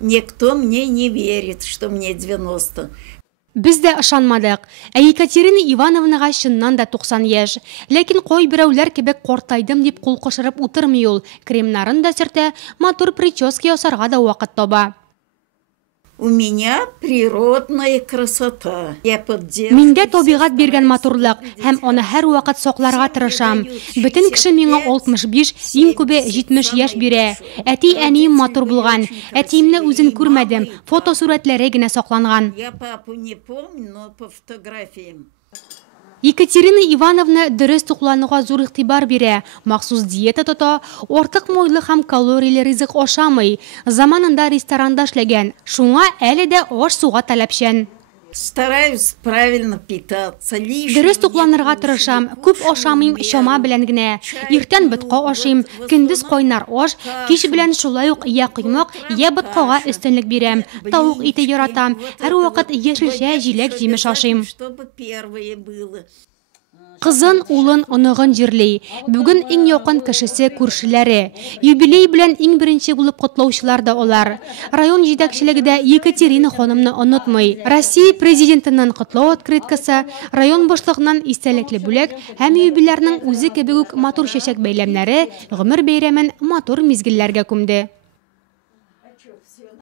Никто мне не верит, что мне 90. Біз де ышанмадық. Екатерина Ивановнаға шыннан да 90 еш. Ләкин қой біреулер кебек қортайдым деп қол қошырып отырмай ул. Кремнарын да сүрте, матур прическа ясарға да уақыт таба. У меня природная красота. Миндә табигать биргән матурлык, һәм аны һәр вакыт сакларга тырышам. Бөтен кеше миңа 65, иң күбе 70 яшь бирә. Әти-әнием матур булган. Әтиемне үзен күрмәдем, фотосурәтләре генә сакланган. Я папу не помню, но по фотографиям. Екатерина Ивановна дөрес туклануга зур игътибар бирә, махсус диета тота, артык мойлы һәм калорияле ризык ашамый. Заманында ресторанда эшләгән, шуңа әле дә аш-суга таләпчән. Стараюсь правильно питаться. Дөрес тукланырга тырышам, күп ашамыйм чама белән генә. Иртән ботка ашыйм, көндез кайнар аш, кич белән шулай ук я кыймак, я боткага өстенлек бирәм. Тавык ите яратам, һәр вакыт яшелчә, җиләк, җимеш ашыйм. Кызын, улын, оныгын җирлей. Бүген иң якын кешесе күршеләре. Юбилей белән иң беренче булып котлаучылар да алар. Район җитәкчелеге дә Екатерина ханымны онытмый. Россия президентының котлау открыткасы, район башлыгыннан истәлекле бүләк һәм юбилярның үзе кебек үк матур чәчәк бәйләмнәре гомер бәйрәмен матур мизгелләргә күмде.